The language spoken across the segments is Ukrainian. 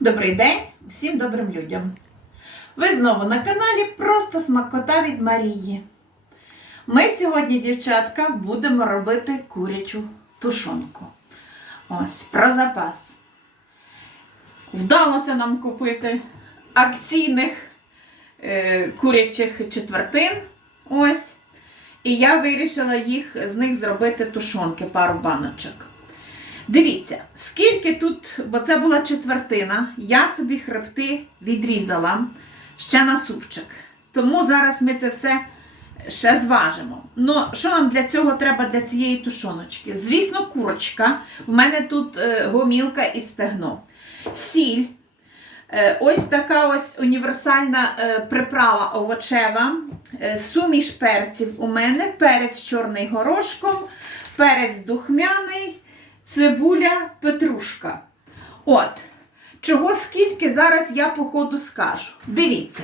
Добрий день всім добрим людям. Ви знову на каналі Просто Смакота від Марії. Ми сьогодні, дівчатка, будемо робити курячу тушонку. Ось, про запас. Вдалося нам купити акційних е, курячих четвертин. Ось. І я вирішила їх з них зробити тушонки, пару баночок. Дивіться, скільки тут, бо це була четвертина, я собі хребти відрізала ще на супчик. Тому зараз ми це все ще зважимо. Ну, що нам для цього треба для цієї тушоночки? Звісно, курочка. У мене тут е, гомілка і стегно. Сіль. Е, Ось така ось універсальна е, приправа овочева, суміш перців у мене, перець чорний горошком, перець духмяний, цибуля, петрушка. От, чого скільки зараз я по ходу скажу. Дивіться,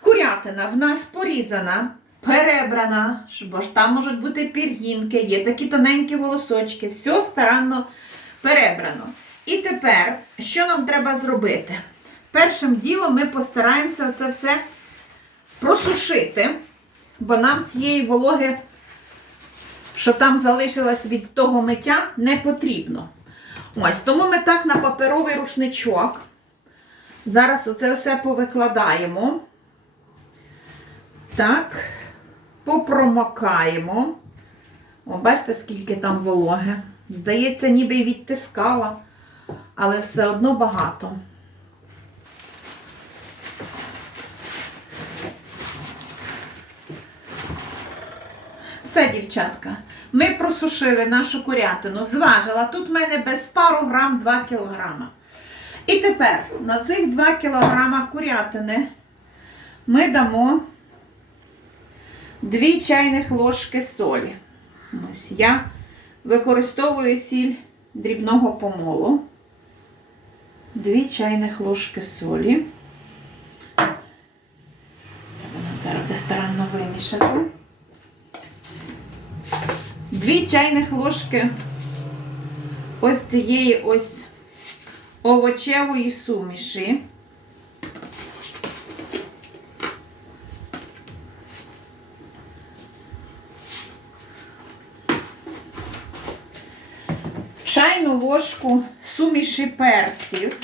курятина в нас порізана, перебрана, бо ж там можуть бути пір'їнки, є такі тоненькі волосочки, все старанно перебрано. І тепер, що нам треба зробити? Першим ділом ми постараємося це все просушити, бо нам тієї вологи, що там залишилось від того миття, не потрібно. Ось, тому ми так на паперовий рушничок. Зараз оце все повикладаємо. Так, попромокаємо. О, бачите, скільки там вологи. Здається, ніби й відтискала, але все одно багато. Все, дівчатка, ми просушили нашу курятину, зважила. Тут в мене без пару грам 2 кілограма. І тепер на цих 2 кілограма курятини ми дамо 2 чайних ложки солі. Ось я використовую сіль дрібного помолу. 2 чайних ложки солі. Треба нам зараз старанно вимішати. Дві чайних ложки ось цієї ось овочевої суміші. Чайну ложку суміші перців.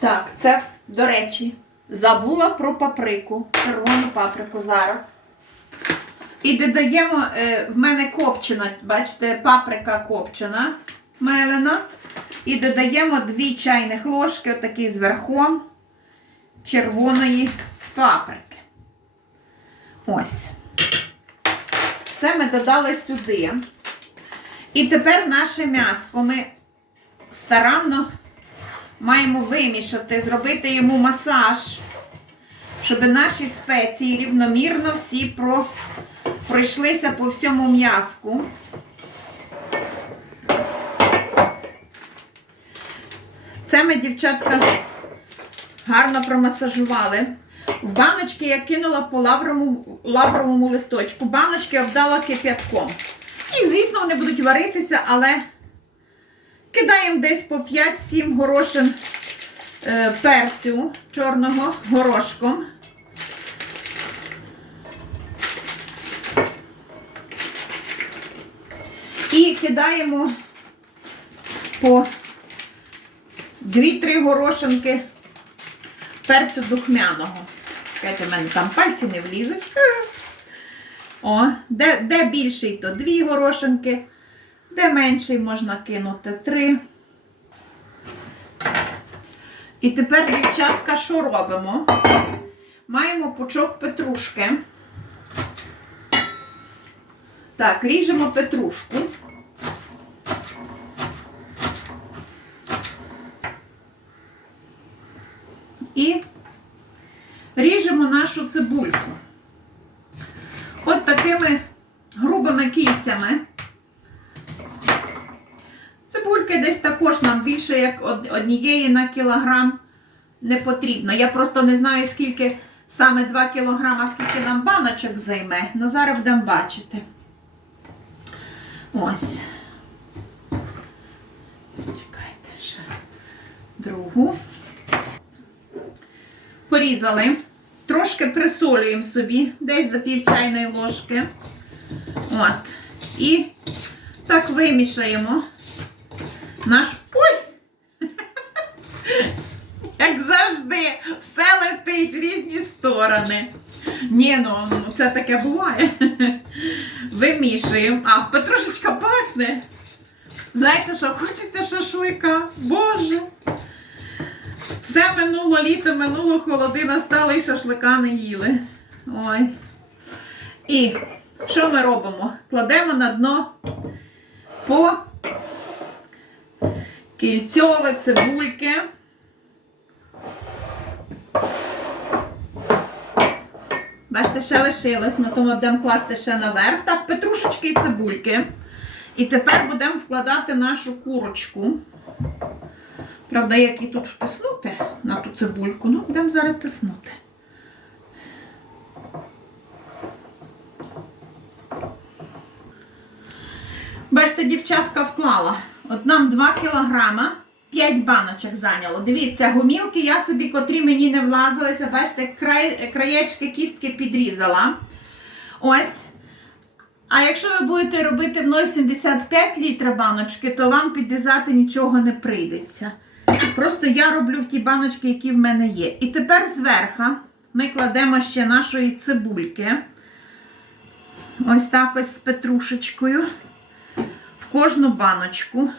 Так, це, до речі, забула про паприку, червону паприку зараз. І додаємо, е, в мене копчена, бачите, паприка копчена мелена. І додаємо 2 чайних ложки, отакий з верхом червоної паприки. Ось. Це ми додали сюди. І тепер наше м'яско ми старанно маємо вимішати, зробити йому масаж, щоб наші спеції рівномірно всі про, пройшлися по всьому м'язку. Це ми, дівчатка, гарно промасажували. В баночки я кинула по лавровому, лавровому листочку. Баночки обдала кип'ятком. І, звісно, вони будуть варитися, але Кидаємо десь по 5-7 горошин е, перцю чорного горошком. І кидаємо по 2-3 горошинки перцю духмяного. Чекайте, в мене там пальці не влізуть. О, де, де більший, то 2 горошинки. Де менший можна кинути три. І тепер, дівчатка, що робимо? Маємо пучок петрушки. Так, ріжемо петрушку. І ріжемо нашу цибульку. От такими грубими кільцями. Цибульки десь також нам більше як однієї на кілограм не потрібно. Я просто не знаю, скільки саме 2 кілограма, скільки нам баночок займе. Ну зараз будемо бачити. Ось. Чекайте ще другу. Порізали. Трошки присолюємо собі, десь за пів чайної ложки. От. І так вимішаємо наш. Ой! Як завжди, все летить в різні сторони. Ні, ну ну, це таке буває. Вимішуємо. А, петрушечка пахне. Знаєте що, хочеться шашлика. Боже. Все минуло літо, минуло холоди, настали і шашлика не їли. Ой. І що ми робимо? Кладемо на дно по кільцьове цибульки. Бачите, ще лишилось, на тому будемо класти ще наверх. Так, петрушечки і цибульки. І тепер будемо вкладати нашу курочку. Правда, як її тут втиснути на ту цибульку, ну, будемо зараз тиснути. Бачите, дівчатка вклала. От нам 2 кілограма, 5 баночок зайняло. Дивіться, гумілки я собі, котрі мені не влазилися, бачите, край, краєчки кістки підрізала. Ось. А якщо ви будете робити в 0,75 літра баночки, то вам підрізати нічого не прийдеться. Просто я роблю в ті баночки, які в мене є. І тепер зверху ми кладемо ще нашої цибульки. Ось так ось з петрушечкою. Кожну баночку.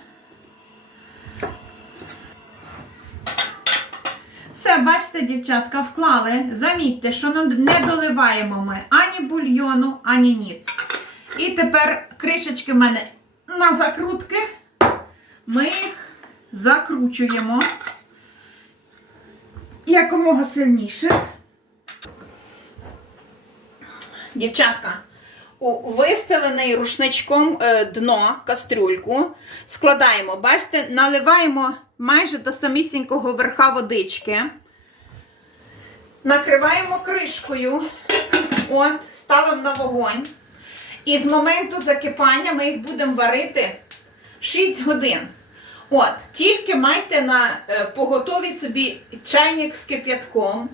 Все, бачите, дівчатка, вклали. Замітьте, що не доливаємо ми ані бульйону, ані ніц. І тепер кришечки в мене на закрутки. Ми їх закручуємо якомога сильніше. Дівчатка, у вистелений рушничком е, дно кастрюльку складаємо, бачите, наливаємо майже до самісінького верха водички. Накриваємо кришкою, от, ставимо на вогонь. І з моменту закипання ми їх будемо варити 6 годин. От, тільки майте на е, поготові собі чайник з кип'ятком.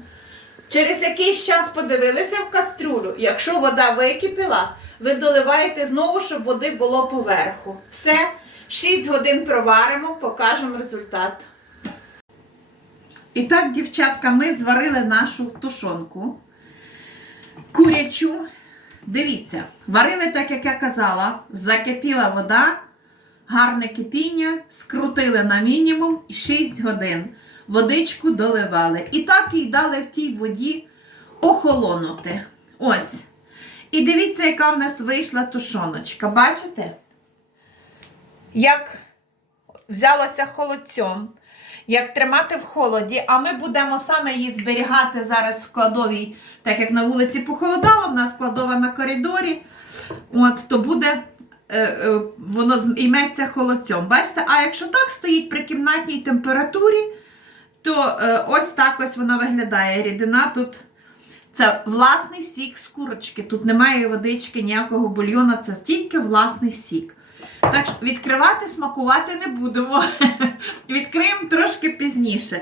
Через якийсь час подивилися в кастрюлю. Якщо вода википіла, ви доливаєте знову, щоб води було поверху. Все, 6 годин проваримо, покажемо результат. І так, дівчатка, ми зварили нашу тушонку. Курячу. Дивіться, варили так, як я казала, закипіла вода, гарне кипіння, скрутили на мінімум 6 годин. Водичку доливали. І так їй дали в тій воді охолонути. Ось. І дивіться, яка в нас вийшла тушоночка. Бачите? Як взялася холодцем, як тримати в холоді, а ми будемо саме її зберігати зараз в кладовій, так як на вулиці похолодало, в нас кладова на коридорі. От, то буде е, е, воно йметься холодцем. Бачите? А якщо так стоїть при кімнатній температурі, то е, ось так ось вона виглядає. Рідина тут це власний сік з курочки. Тут немає водички, ніякого бульйона, це тільки власний сік. Так відкривати, смакувати не будемо. Відкриємо трошки пізніше.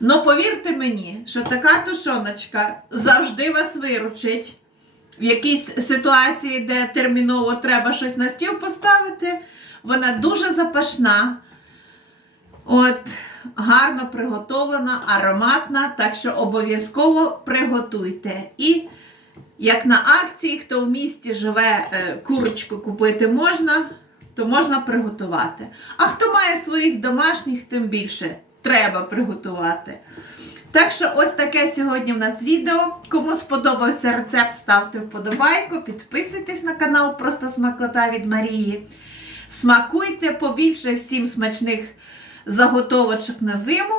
Ну повірте мені, що така тушоночка завжди вас виручить. В якійсь ситуації, де терміново треба щось на стіл поставити, вона дуже запашна. От, гарно приготовлена, ароматна, так що обов'язково приготуйте. І як на акції, хто в місті живе, е, курочку купити можна, то можна приготувати. А хто має своїх домашніх, тим більше треба приготувати. Так що ось таке сьогодні в нас відео. Кому сподобався рецепт, ставте вподобайку, підписуйтесь на канал Просто Смакота від Марії. Смакуйте побільше всім смачних заготовочок на зиму.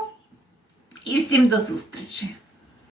І всім до зустрічі!